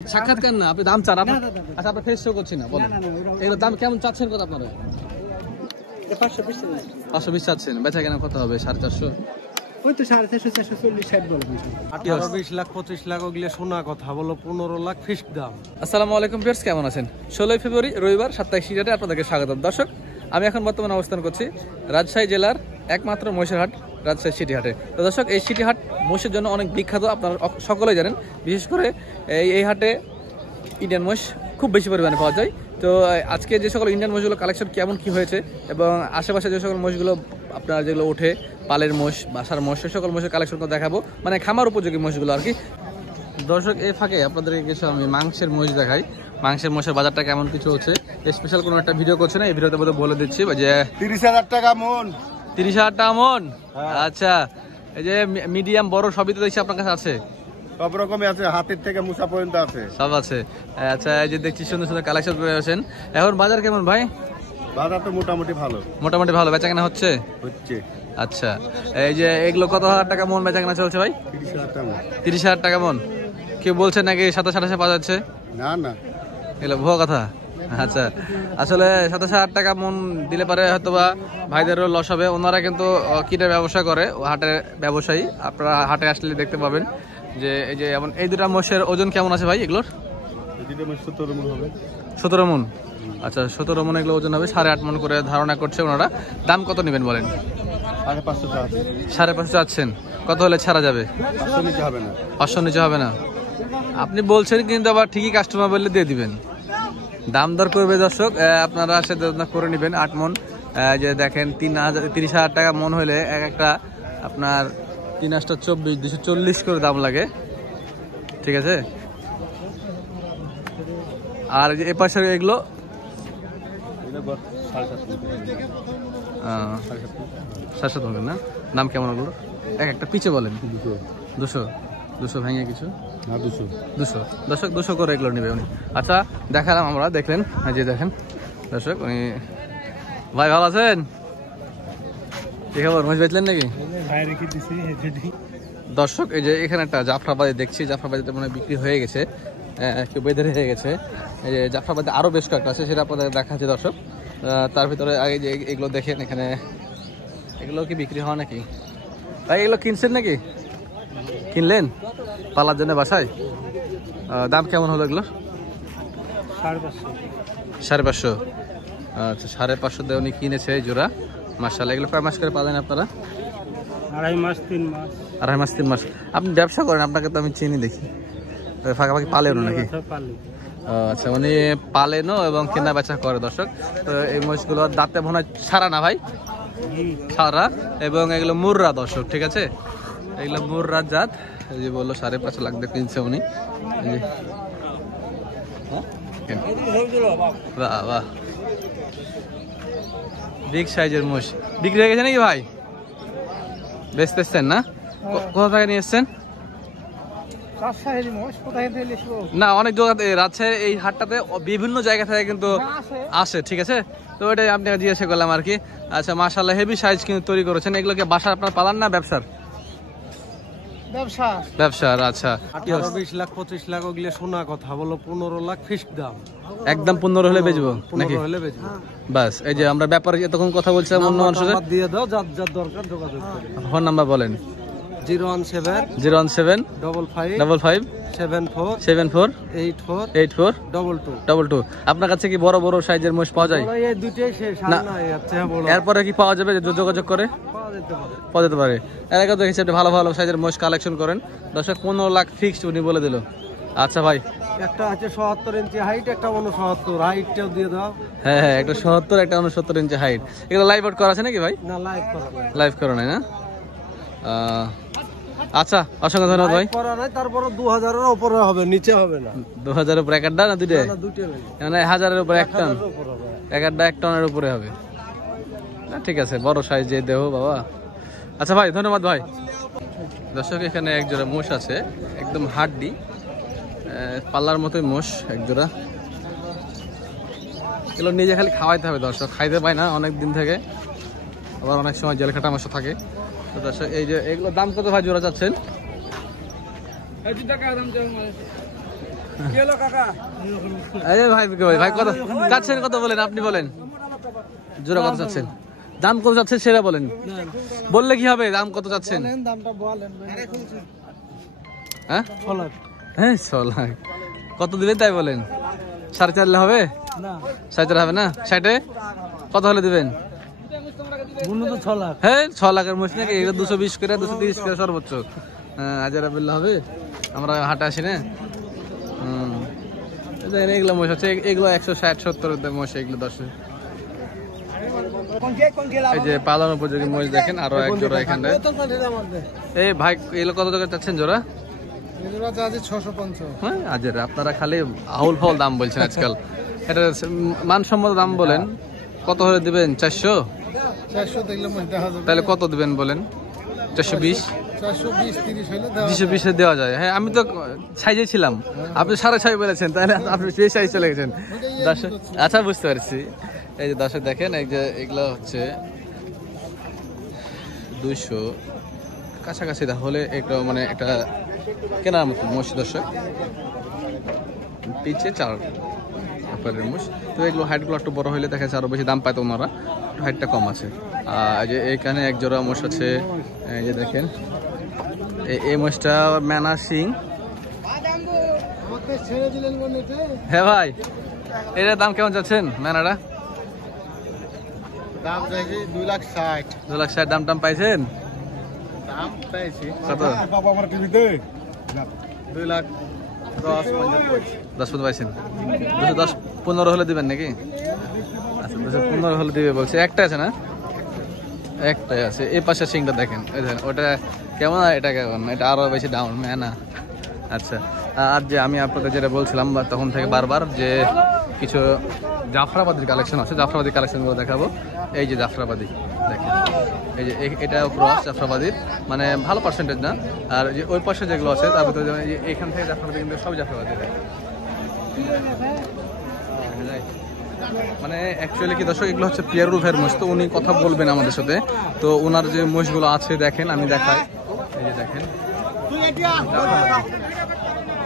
সাক্ষাৎকার না, আপনি দাম চান। আচ্ছা, আপনার ফেস শো করছি না, বলেন এগুলোর দাম কেমন চাচ্ছেন? কত আপনারা? 520 চাচ্ছেন। বেচা কেনা কত হবে? 450? ওই তো 450, 440, 60 বলবো। 20 লাখ 25 লাখ ওগুলো শোনা কথা, বলো 15 লাখ ফিক্সড দাম। আসসালামু আলাইকুম ভিউয়ার্স, কেমন আছেন? 16 ফেব্রুয়ারি রবিবার সাপ্তাহিক সিরিয়ালে আপনাদেরকে স্বাগত। দর্শক, আমি এখন বর্তমানে অবস্থান করছি রাজশাহী জেলার একমাত্র মহিষের হাট, রাজশাহী সিটি হাটে। তো দর্শক, এই সিটি হাট মহিষের জন্য অনেক বিখ্যাত, আপনারা সকলেই জানেন। বিশেষ করে এই হাটে ইন্ডিয়ান মহিষ খুব বেশি পরিমাণে পাওয়া যায়। তো আজকে যে সকল ইন্ডিয়ান মহিষগুলো কালেকশন কেমন কি হয়েছে এবং আশেপাশে যে সকল মহিষগুলো আপনার যেগুলো ওঠে, পালের মোষ, বাসার মোষ, সে সকল মোষের কালেকশন দেখাবো, মানে খামার উপযোগী মোষগুলো আর কি। দর্শক, এই ফাঁকে আপনাদেরকে কিছু আমি মাংসের মোষ দেখাই। মাংসের মোষের বাজারটা কেমন কিছু হচ্ছে, স্পেশাল কোনো একটা ভিডিও করছে না, এই ভিডিওতে বলে দিচ্ছি যে 30,000 টাকা মন। 30,000 টাকা মন। আচ্ছা, এই যে মিডিয়াম বড় সবই তো দেখছি আপনার কাছে আছে? সব রকমই আছে, হাতের থেকে মুসা পর্যন্ত আছে, সব আছে। আচ্ছা, এই যে দেখছি সুন্দর সুন্দর কালেকশন করে আছেন। এখন বাজার কেমন ভাই? বাজার তো মোটামুটি ভালো, বেচা কেনা হচ্ছে। আচ্ছা, এই যে এগুলো কত হাজার টাকা মন বেচা কেনা চলছে ভাই? 30,000 টাকা মন। কেউ বলছে নাকি 27,000 পাওয়া যাচ্ছে? না না, এগুলো ভুয়া কথা। আচ্ছা, আসলে 27,000 টাকা মন দিলে পারে হয়তোবা ভাইদেরও লস হবে। ওনারা কিন্তু কিটের ব্যবসা করে, হাটের ব্যবসায়ী। আপনারা হাটে আসলে দেখতে পাবেন যে এই যে এমন এই দুটা মোষের ওজন কেমন আছে ভাই এগুলোর? 17 মন। আচ্ছা, 17 মন এগুলো ওজন হবে, 8.5 মন করে ধারণা করছে ওনারা। দাম কত নেবেন বলেন? 550 চাচ্ছেন। কত হলে ছাড়া যাবে? 500 নিচে হবে না। আপনি বলছেন কিন্তু আবার ঠিকই কাস্টমার বললে দিয়ে দিবেন, দাম দর করবে। দর্শক, আপনারা সে করে নেবেন 8 মন। যে দেখেন 30,000 টাকা মন হলে এক একটা আপনার 3 8 24, 240 করে দাম লাগে, ঠিক আছে? আর এ পাশের এগুলো 700 হবে না? নাম কেমন ওগুলো? এক একটা পিছে বলেন। 200 ভেঙে কিছু না, 200 দর্শক 200 করে এগুলো নেবে উনি। আচ্ছা, দেখালাম আমরা, দেখলেন যে দেখেন দর্শক, উনি ভাই ভালো আছেন? কি খবর, মহিষ বেচলেন নাকি? দর্শক, এই যে এখানে একটা জাফরাবাদী দেখছি, জাফরাবাদীতে মনে হয় বিক্রি হয়ে গেছে, কেউ বেঁধে হয়ে গেছে। এই যে জাফরাবাদী আরো বেশ কয়েকটা আছে, সেটা আপনাদের দেখাচ্ছে দর্শক। তার ভিতরে আগে যে এগুলো দেখেন, এখানে এগুলো কি বিক্রি হয় নাকি ভাই? এগুলো কিনছেন নাকি? কিনলেন পালার জন্য বাসায়? দাম কেমন হলো এগুলো? 550। আচ্ছা, 550 দিয়ে উনি কিনেছে এই জোড়া। মাশাআল্লাহ, এগুলো কয় মাস করে পালেন আপনারা? 2.5 মাস 3 মাস। আপনি ব্যবসা করেন, আপনাকে তো আমি চিনি দেখি। ফাঁকাফাঁকি পালেনও নাকি? আচ্ছা, উনি পালেনও এবং কেনা বেচা করে। দর্শক, তো এই মহিষগুলো দাঁতে মনে হয় সারা না ভাই? সারা। এবং এগুলো মুররা দর্শক, ঠিক আছে? এগুলো মুররা জাত। এই যে বললো 5.5 লাখ দিয়ে কিনছে উনি। বাহ বাহ, বিগ সাইজের মোষ বিক্রি হয়ে গেছে নাকি ভাই? বেচতেছেন না? কোথা থেকে নিয়ে এসছেন? না, অনেক জায়গাতে রাজশাহীর এই হাটটাতে বিভিন্ন জায়গা থেকে কিন্তু আসে, ঠিক আছে? তো ওইটাই আপনাকে জিজ্ঞাসা করলাম আর কি। আচ্ছা, মাশাআল্লাহ, হেভি সাইজ কিন্তু তৈরি করেছেন। এগুলোকে বাসার আপনার পালান না ব্যবসার? ব্যবসার। আচ্ছা, 20 লাখ 25 লাখ ওগুলো শোনা কথা, বলো 15 লাখ ফিক্সড দাম। একদম 15 হলে বেচবো নাকি? বাস, এই যে আমরা ব্যাপারে এতক্ষণ কথা বলছিলাম, অন্য মানুষের দিয়ে দাও, যার দরকার যোগাযোগ করো। ফোন নাম্বার বলেন। 017 55 74 74 84 22। আপনার কাছে কি বড় বড় সাইজের মোষ পাওয়া যায়? এই দুটোই শেষ না, এরপরে কি পাওয়া যাবে? যোগাযোগ করে পাওয়া যেতে পারে। এর আগে দেখেছি আপনি ভালো ভালো সাইজের মোষ কালেকশন করেন। দর্শক, 15 লাখ ফিক্সড উনি বলে দিল। আচ্ছা ভাই, একটা আছে 77 ইঞ্চি হাইট, একটা 69 হাইটটাও দিয়ে দাও। হ্যাঁ হ্যাঁ, একটা 70 একটা 69 ইঞ্চি হাইট। এগুলো লাইভ আউট করা আছে নাকি ভাই? না, লাইভ করা নাই না? আচ্ছা, অসংখ্য ধন্যবাদ ভাই। করা নাই, তারপরে 2000 এর উপরে হবে, নিচে হবে না। 2000 এর উপরে এক আড্ডা না দুইটা? না, দুইটা মানে 1000 এর উপরে এক টন, এক আড্ডা 1 টনের উপরে হবে না? ঠিক আছে, বড় সাইজ যে দেহ বাবা। আচ্ছা ভাই, ধন্যবাদ ভাই। দর্শক, এখানে এক জোড়া মোষ আছে, একদম হাড্ডি পাল্লার মতোই মোষ এক জোড়া। এগুলো নিজে খালি খাওয়াইতে হবে দর্শক, খাইতে পায় না অনেক দিন থেকে, আবার অনেক সময় জেল খাটা মাংস থাকে। তো দর্শক, এই যে এগুলো দাম কত ভাই জোড়া চাচ্ছেন? এই ভাই ভাই কত চাচ্ছেন, কত বলেন, আপনি বলেন জোড়া কত চাচ্ছেন, দাম কত চাচ্ছেন সেটা বলেন, বললে কি হবে, দাম কত চাচ্ছেন? হ্যাঁ 6 লাখ। কত দিবেন তাই বলেন? 4.5 হবে? 4.5 হবে না? 60-এ কত হলে দিবেন? 6 লাখ। হ্যাঁ 6 লাখের মহিষ নাকি? এগুলো 220 করে 230 করে সর্বোচ্চ। হাজারা বললে হবে? আমরা হাটে আসি না। এগুলো মহিষ হচ্ছে, এগুলো 160-70 মহিষ, এগুলো 10। এই যে পালন উপযোগী মহিষ দেখেন, আরো এক জোড়া এখানে। এই ভাই এগুলো কত টাকা চাচ্ছেন জোড়া? 650। হ্যাঁ আজের আপনারা খালি আউল ফাউল দাম বলছেন আজকাল। এটা মানসম্মত দাম বলেন, কত হলে দিবেন? 400 দেখলে দেখা যাবে। তাহলে কত দিবেন বলেন? 420 220 দেওয়া যায়। হ্যাঁ আমি তো সাইজে ছিলাম, আপনি 6.5 বলেছেন, তাহলে আপনি সেই সাইজ চলে গেছেন। আচ্ছা বুঝতে পারছি। এই যে 10 দেখেন, এই যে এগুলো হচ্ছে 200 কাছাকাছি, তাহলে একটা মানে একটা কেনার মতো মোষ। দর্শক পিছে 4 ব্যাপারের মোষ। তো এগুলো হাইটগুলো একটু বড় হইলে দেখা যাচ্ছে আরো বেশি দাম পাইতো ওনারা, হাইটটা কম আছে। আর যে এখানে এক জোড়া মোষ আছে, এই যে দেখেন এই মোষটা ম্যানা সিং। হ্যাঁ ভাই এটার দাম কেমন চাচ্ছেন ম্যানাটা? দাম চাইছি 2,60,000। 2,60,000 দাম টাম পাইছেন? দাম পাইছি কত? বাবা আমার টিভিতে 2,10,15 পাইছেন? 210-15 হলে দিবেন নাকি? আচ্ছা 215 হলে দিবে বলছে। একটা আছে না? একটাই আছে। এই পাশে সিংটা দেখেন, এই দেখেন ওটা কেমন আর এটা কেমন, এটা আরো বেশি ডাউন না। আচ্ছা আর যে আমি আপনাদের যেটা বলছিলাম তখন থেকে বারবার, যে কিছু জাফরাবাদির কালেকশন আছে, জাফরাবাদি কালেকশনগুলো দেখাবো। এই যে জাফরাবাদি দেখেন, এই যে এটা ক্রস জাফরাবাদির, মানে ভালো পার্সেন্টেজ না। আর যে ওই পাশে যেগুলো আছে তার ভিতরে এখান থেকে জাফরাবাদি কিন্তু সব জাফরাবাদি, মানে অ্যাকচুয়ালি কি দর্শক এগুলো হচ্ছে পিয়ার রুফের মোষ। তো উনি কথা বলবেন আমাদের সাথে। তো ওনার যে মোষগুলো আছে দেখেন, আমি দেখাই। এই যে দেখেন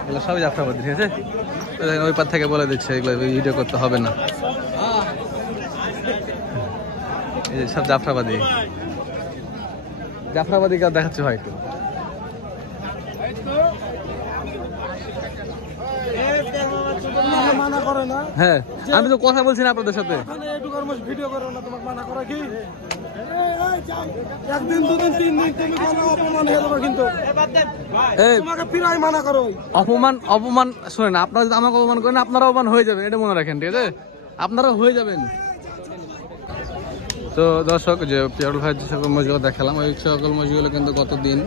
এগুলো সবই জাফরাবাদি, ঠিক আছে? তো দেখেন ওই পার থেকে বলে দিচ্ছে এগুলো ভিডিও করতে হবে না। এই যে সব জাফরাবাদি, জাফরাবাদি কা দেখাচ্ছে ভাই একটু। হ্যাঁ আমি তো কথা বলছি না আপনাদের সাথে। অপমান শোনেন, আপনারা যদি আমাকে অপমান করেন আপনারা অপমান হয়ে যাবেন, এটা মনে রাখেন, ঠিক আছে? আপনারা হয়ে যাবেন। তো দর্শক যে পিয়ারুল ভাই যে সকল মসজিদ দেখালাম, ওই সকল মসজিদগুলো কিন্তু গতদিন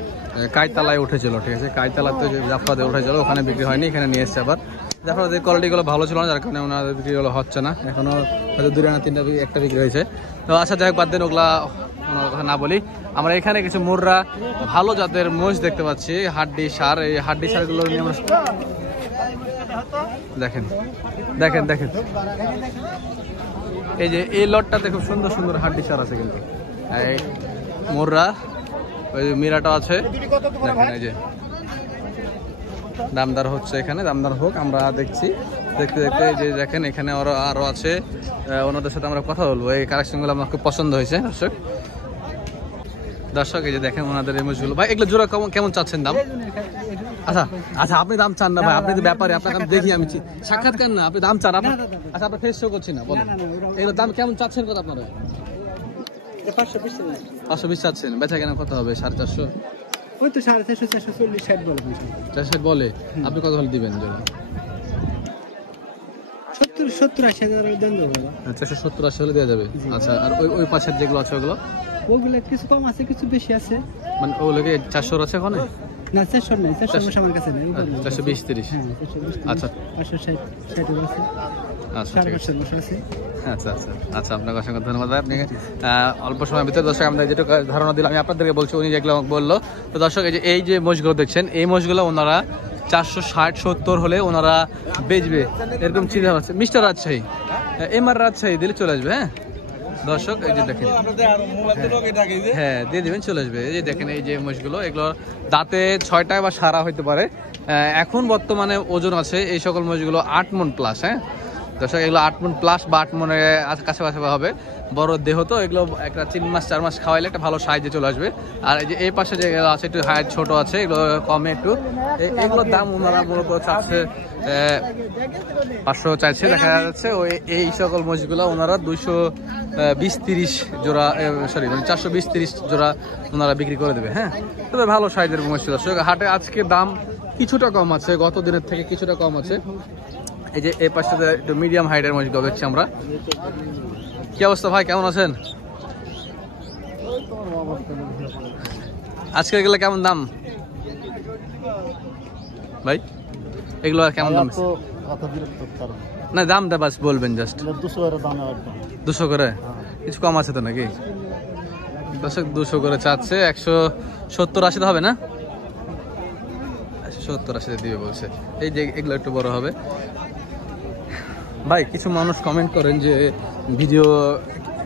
কাইতালায় উঠেছিল, ঠিক আছে? কাইতালাতে যে জাফরাতে উঠেছিল ওখানে বিক্রি হয়নি, এখানে নিয়ে এসছে আবার। জাফরাদের কোয়ালিটিগুলো ভালো ছিল না, যার কারণে ওনাদের বিক্রিগুলো হচ্ছে না। এখনো হয়তো 2 না 3টা একটা বিক্রি হয়েছে। তো আচ্ছা যাই হোক, বাদ দিন ওগুলা, ওনার কথা না বলি। আমরা এখানে কিছু মুর্রা ভালো জাতের মোষ দেখতে পাচ্ছি, হাড্ডি সার। এই হাড্ডি সারগুলো নিয়ে আমরা দেখেন দেখেন দেখেন, এই যে এই লটটাতে খুব সুন্দর সুন্দর হাড্ডি সার আছে কিন্তু। এই মুর্রা, ওই যে মিরাটা আছে দেখেন। এই যে দামদার হচ্ছে এখানে, দামদার হোক, আমরা দেখছি। দেখতে দেখতে যে দেখেন এখানে আরো আছে, ওনাদের সাথে আমরা কথা বলবো। এই কালেকশনগুলো আমার খুব পছন্দ হয়েছে দর্শক। দর্শক এই যে দেখেন ওনাদের এই মোষগুলো। ভাই এগুলো জোড়া কেমন চাচ্ছেন দাম? আচ্ছা আচ্ছা আপনি দাম চান না ভাই, আপনি তো ব্যাপারে, আপনাকে আমি দেখি, আমি সাক্ষাৎকার না, আপনি দাম চান। আচ্ছা আপনার ফেস শো করছি না, বলেন এগুলো দাম কেমন চাচ্ছেন কত আপনারা? 520 চাচ্ছেন, বেচা কেনা কত হবে? 450? ওই তো 450, 440, 60 বলে। 460 বলে, আপনি কত হলে দিবেন জোড়া? 70-80 হাজার দেন দেবো। 470-80 হলে দেওয়া যাবে। আচ্ছা আর ওই পাশের যেগুলো আছে ওগুলো? ওগুলো কিছু কম আছে, কিছু বেশি আছে। মানে ওগুলো কি 400 আছে ওখানে? না 400 নাই, 400 আমার কাছে নেই। 420-30? আচ্ছা 560 আছে। আচ্ছা ঠিক আছে। 550 আছে। আচ্ছা আচ্ছা আচ্ছা, আপনাকে অসংখ্য ধন্যবাদ ভাই। আপনি অল্প সময়ের ভিতরে দর্শক আমরা যেটুকু ধারণা দিলাম আমি আপনাদেরকে বলছি, উনি যেগুলো আমাকে বললো। তো দর্শক এই যে মোষগুলো দেখছেন, এই মোষগুলো ওনারা 460-70 হলে ওনারা বেচবে, এরকম চিন্তা হচ্ছে। মিস্টার রাজশাহী, এমআর রাজশাহী দিলে চলে আসবে। হ্যাঁ দর্শক এই যে দেখেন, হ্যাঁ দিয়ে দিবেন, চলে আসবে। এই যে দেখেন এই যে মহিষগুলো, এগুলো দাঁতে 6টা বা সারা হইতে পারে। এখন বর্তমানে ওজন আছে এই সকল মহিষগুলো 8 মণ প্লাস। হ্যাঁ দর্শক, এগুলো 8 মণ প্লাস বা 8 মণের কাছাকাছি হবে। বড় দেহ তো, এগুলো একটা 3 মাস 4 মাস খাওয়াইলে একটা ভালো সাইজে চলে আসবে। আর এই যে এই পাশে যে আছে একটু হাইট ছোট আছে, এগুলো কমে একটু। এগুলোর দাম ওনারা মূলত চাচ্ছে 500 চাইছে, দেখা যাচ্ছে। ওই এই সকল মহিষগুলো ওনারা 220-30 জোড়া, সরি 420-30 জোড়া ওনারা বিক্রি করে দেবে। হ্যাঁ, তবে ভালো সাইজের মহিষ দর্শক। হাটে আজকে দাম কিছুটা কম আছে, গত দিনের থেকে কিছুটা কম আছে। এই যে এই পাশটাতে একটু মিডিয়াম হাইটের মহিষগুলো দেখছি আমরা। কি অবস্থা ভাই, কেমন আছেন? আজকে এগুলো কেমন দাম ভাই? এগুলো কেমন দাম? না দামটা বাস বলবেন জাস্ট। 200 করে, কিছু কম আছে তো নাকি? দর্শক 200 করে চাচ্ছে, 170-80 হবে না? 70-80 দিবে বলছে। এই যে এগুলো একটু বড় হবে ভাই। কিছু মানুষ কমেন্ট করেন যে ভিডিও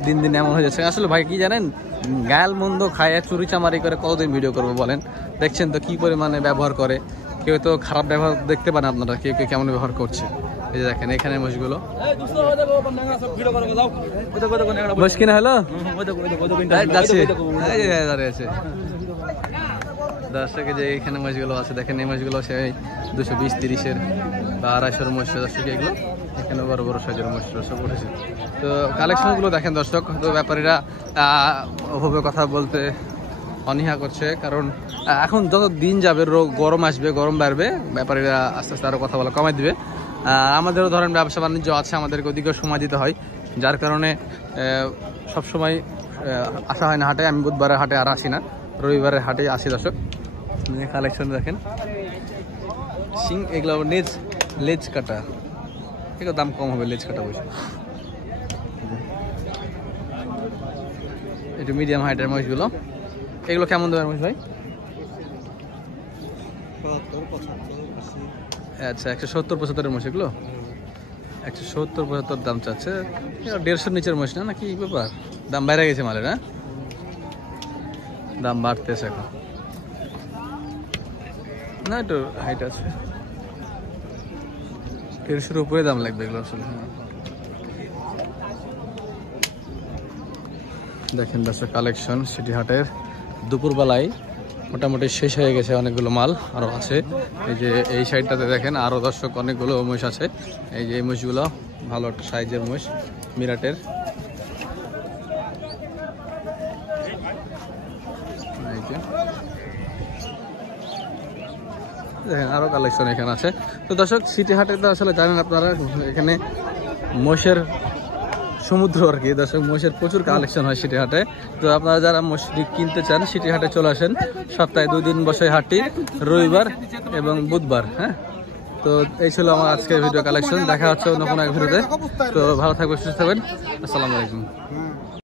দিন দিন এমন হয়ে যাচ্ছে। আসলে ভাই কি জানেন, গায়াল মন্দ খায় চুরি চামারি করে কতদিন ভিডিও করবো বলেন? দেখছেন তো কি পরিমাণে ব্যবহার করে। কেউ তো খারাপ ব্যবহার দেখতে পান আপনারা, কেউ কেউ কেমন ব্যবহার করছে। এই যে দেখেন এখানে মহিষগুলো। মহিষ কিনা হলো যাচ্ছে, দাঁড়িয়ে আছে দর্শক। যে এখানে মহিষগুলো আছে দেখেন, এই মহিষগুলো সেই 220-30-এর বা 250-এর মহিষ দর্শক। এগুলো এখানে বড় বড় সাইজের মহিষ সব উঠেছে। তো কালেকশনগুলো দেখেন দর্শক। তো ব্যাপারীরা ওভাবে কথা বলতে অনীহা করছে, কারণ এখন যত দিন যাবে গরম আসবে, গরম বাড়বে, ব্যাপারীরা আস্তে আস্তে আরও কথা বলা কমাই দিবে। আমাদেরও ধরেন ব্যবসা বাণিজ্য আছে, আমাদেরকে ওদিকেও সময় দিতে হয়, যার কারণে সবসময় আসা হয় না হাটে। আমি বুধবারের হাটে আর আসি না, রবিবারের হাটে আসি দর্শক। কালেকশন দেখেন, সিং এগুলো লেজ কাটা, এগুলো দাম কম হবে, লেজ কাটা বসে। একটু মিডিয়াম হাইটের মহিষগুলো, এগুলো কেমন দেবেন মহিষ ভাই? আচ্ছা 170-75-এর মহিষ এগুলো, 170-75 দাম চাচ্ছে। 150-এর নিচের মহিষ না নাকি ব্যাপার? দাম বাইরে গেছে মালের, হ্যাঁ দাম বাড়তেছে এখন না, একটু হাইট আছে। 150-এর উপরে দাম লাগবে এগুলো আসলে। দেখেন দর্শক কালেকশন সিটি হাটের দুপুরবেলায় মোটামুটি শেষ হয়ে গেছে, অনেকগুলো মাল আরও আছে। এই যে এই সাইডটাতে দেখেন আরও দর্শক অনেকগুলো মহিষ আছে। এই যে এই মহিষগুলো ভালো একটা সাইজের মহিষ, মিরাটের। দেখেন আরও কালেকশন এখানে আছে। তো দর্শক সিটি হাটে তো আসলে জানেন আপনারা, এখানে মহিষের সমুদ্র আর কি দর্শক। মহিষের প্রচুর কালেকশন হয় সিটি হাটে। তো আপনারা যারা মহিষ কিনতে চান সিটি হাটে চলে আসেন। সপ্তাহে 2 দিন বসে হাটটি, রবিবার এবং বুধবার। হ্যাঁ, তো এই ছিল আমার আজকের ভিডিও কালেকশন। দেখা হচ্ছে অন্য কোনো এক ভিডিওতে। তো ভালো থাকবেন, সুস্থ থাকবেন। আসসালামু আলাইকুম।